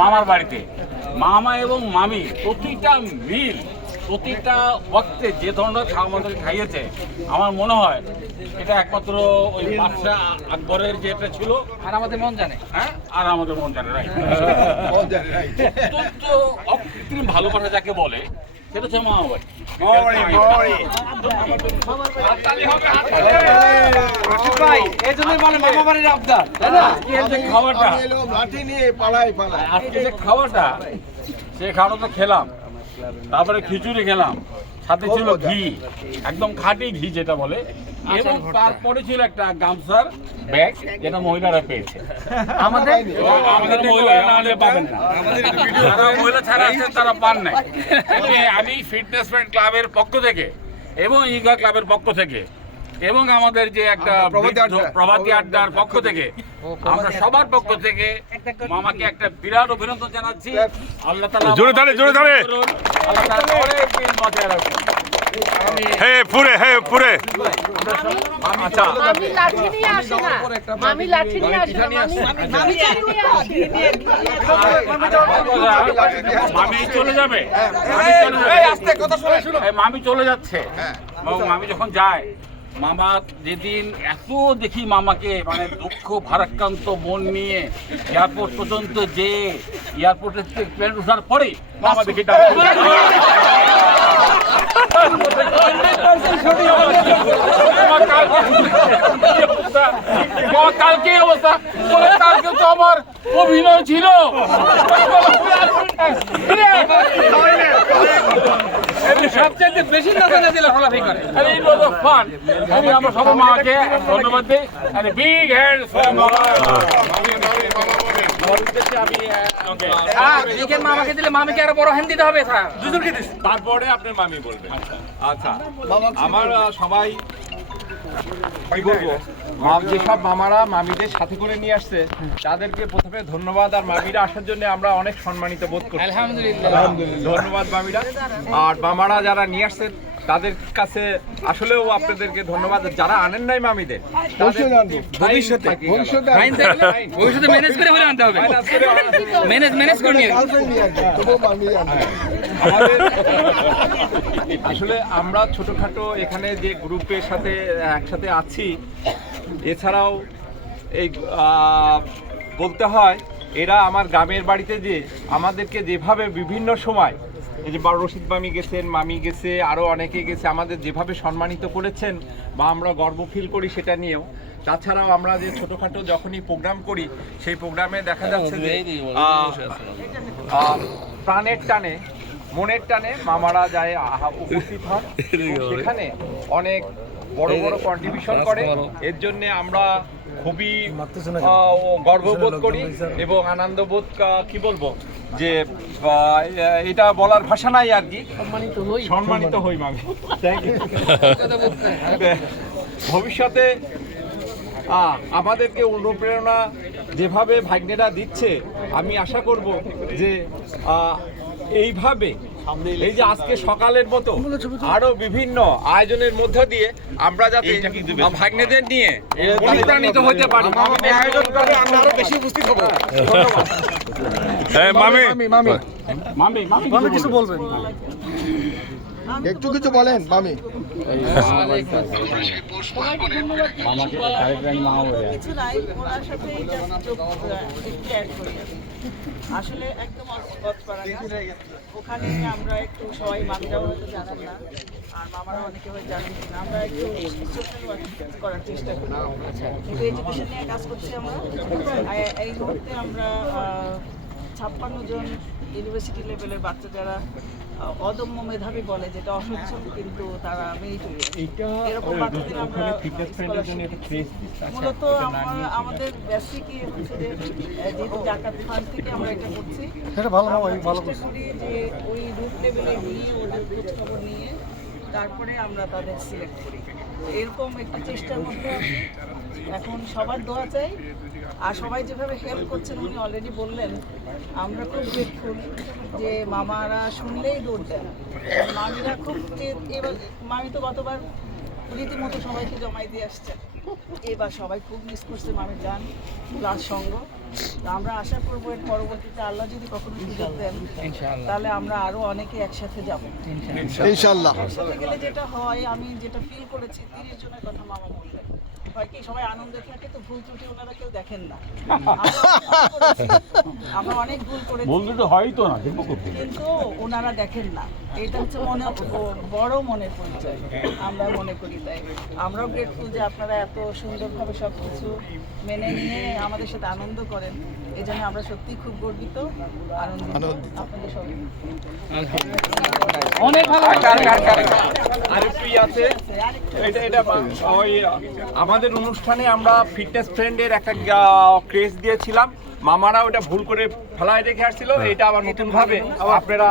মামার বাড়িতে মামা এবং মামি প্রতিটা মিল প্রতিটা ওয়াক্তে যে ধরনের খাওয়া আমাদের খাইয়েছে আমার মনে হয় এটা একমাত্র ওই বাদশা আকবরের যেটা ছিল আর আমাদের মন জানে। হ্যাঁ, আর আমাদের মন জানে রাইট। অত্যন্ত অকৃত্রিম ভালোবাসা যাকে বলে সেটা হচ্ছে মামা বাড়ি। আজকে যে খাওয়াটা সে খাওয়াটা খেলাম, তারপরে খিচুড়ি খেলাম, সাথে ছিল ঘি, একদম খাঁটি ঘি যেটা বলে, এবং তারপরে ছিল একটা গামছার ব্যাগ যেটা মহিলারা পেয়েছে। আমাদের মহিলারা না হলে পাবেন না, যারা মহিলা ছাড়া আছেন তারা পান নাই। আমি ফিটনেস ফ্রেন্ড ক্লাবের পক্ষ থেকে এবং ইগা ক্লাবের পক্ষ থেকে এবং আমাদের যে একটা প্রভাতী আড্ডার পক্ষ থেকে আমরা সবার পক্ষ থেকে মামাকে একটা বিরাট অভিনন্দন জানাচ্ছি। আল্লাহ তাআলা জোরে তালে জোরে তালে আল্লাহ তাআলা অনেক দিন বাঁচিয়ে রাখুন। হে পুরে আচ্ছা, মামি লাঠি নিয়ে আসে না, মামি লাঠি নিয়ে আসে না, মামি মামি চলে যাবে, মামি চলে যাচ্ছে। মামি যখন যায়, মামা যেদিন এত দেখি মামাকে মানে দুঃখ ভারাক্রান্ত মন নিয়ে এয়ারপোর্ট পর্যন্ত যে এয়ারপোর্টের প্লেন ওঠার পরে মামা দেখি কালকে অবস্থা, কালকে তো আমার অভিনয় ছিল। সবচেয়ে বেশি আমি আমরা সবাই মামাকে ধন্যবাদ দিই। বিগ হ্যান্ড মামাকে দিলে মামিকে আরো বড় হ্যান্ড দিতে হবে। দুজনকে দিস, তারপরে আপনার মামি বলবেন। আচ্ছা, আমার সবাই কি বলবো, যেসব মামারা মামিদের সাথে করে নিয়ে আসছে তাদেরকে প্রথমে ধন্যবাদ। আর মামিরা আসার জন্য আমরা অনেক সম্মানিত বোধ করি, আলহামদুলিল্লাহ। ধন্যবাদ মামিরা। আর মামারা যারা নিয়ে আসছেন তাদের কাছে আসলেও আপনাদেরকে ধন্যবাদ। যারা আনেন নাই মামিদের ভবিষ্যতে ম্যানেজ করে হলে আনতে হবে, ম্যানেজ করে নিয়ে। আসলে আমরা ছোটখাটো এখানে যে গ্রুপের সাথে একসাথে আছি, এছাড়াও এই বলতে হয় এরা আমার গ্রামের বাড়িতে যে আমাদেরকে যেভাবে বিভিন্ন সময়, এই যে রশিদ মামি গেছেন, মামি গেছে, আরও অনেকে গেছে, আমাদের যেভাবে সম্মানিত করেছেন বা আমরা গর্ব ফিল করি সেটা নিয়েও। তাছাড়াও আমরা যে ছোটোখাটো যখনই প্রোগ্রাম করি সেই প্রোগ্রামে দেখা যাচ্ছে যে প্রাণের টানে মনের টানে মামারা যায় উপস্থিত হন, সেখানে অনেক বড় বড় কন্ট্রিবিউশন করে। এর জন্যে আমরা খুবই গর্ববোধ করি এবং আনন্দবোধ, কি বলবো, যে এটা বলার ভাষা নাই আর কি। সম্মানিত হই মামি। Thank you. ভবিষ্যতে আমাদেরকে অনুপ্রেরণা যেভাবে ভাগ্নেরা দিচ্ছে, আমি আশা করব যে এইভাবে এই যে আজকে সকালের মতো আরো বিভিন্ন আয়োজনের মধ্য দিয়ে আমরা যাতে ভাগ্নেদের নিয়ে অনুপ্রাণিত হতে পারি, আয়োজন করে আমরা আরো বেশি উপস্থিত হব। মামি কিছু বলবেন, একটু কিছু বলেন মামি। আসলে একদম ওখানে আমরা একটু সবাই মামিরাও হয়তো জানেন না, আর মামারা অনেকে হয়তো জানেন কিনা, আমরা একটু করার চেষ্টা করি। কিন্তু এডুকেশন নিয়ে কাজ করছি আমরা। এই মুহূর্তে আমরা 56 জন ইউনিভার্সিটি লেভেলের বাচ্চা যারা অদম্য মেধাবী বলে, যেটা অসচ্ছল কিন্তু তারা মেরিটোরিয়াস, এরকম বাচ্চাদের আমরা মূলত আমাদের বেসিকই হচ্ছে যে যেহেতু জাকাত ফান্ড থেকে আমরা এটা করছি, চেষ্টা করি যে ওই রুট লেভেলে গিয়ে ওদের খোঁজখবর নিয়ে তারপরে আমরা তাদের সিলেক্ট করি। এরকম একটু চেষ্টার মধ্যে আছি। এখন সবার দোয়া চাই, আর সবাই যেভাবে হেল্প করছেন উনি অলরেডি বললেন, আমরা খুব গ্রেটফুল যে মামারা শুনলেই দৌড় দেন। মামিরা খুব, এবার মামি তো গতবার রীতিমতো সবাইকে জমাই দিয়ে আসছে, এবার সবাই খুব মিস করছে মামির গান প্লাস সঙ্গ। তো আমরা আশা করবো এর পরবর্তীতে আল্লাহ যদি কখনো সুযোগ দেন তাহলে আমরা আরো অনেকে একসাথে যাবো। ইনশাআল্লাহ। একসাথে গেলে যেটা হয়, আমি যেটা ফিল করেছি, 30 জনের কথা মামা বললেন, হয় কি সবাই আনন্দে থাকে তো ভুল ত্রুটি ওনারা কেউ দেখেন না। আমরা অনেক ভুল করেছি বলতে তো হয়ই তো না, কিন্তু ওনারা দেখেন না। এটা হচ্ছে বড় মনের পরিচয় আমরা মনে করি। তাই আমরাও গ্রেটফুল যে আপনারা এত সুন্দরভাবে সব কিছু মেনে নিয়ে আমাদের সাথে আনন্দ করেন। এই জন্য আমরা সত্যিই খুব গর্বিত, আনন্দিত আপনাদের সবাই। অনেক ভালো আরেকটু আছে, এটা ওই আমাদের অনুষ্ঠানে আমরা ফিটনেস ফ্রেন্ডের একটা ক্রেজ দিয়েছিলাম, মামারা ওটা ভুল করে ফেলায় রেখে আসছিল, এটা আবার নতুন ভাবে আপনারা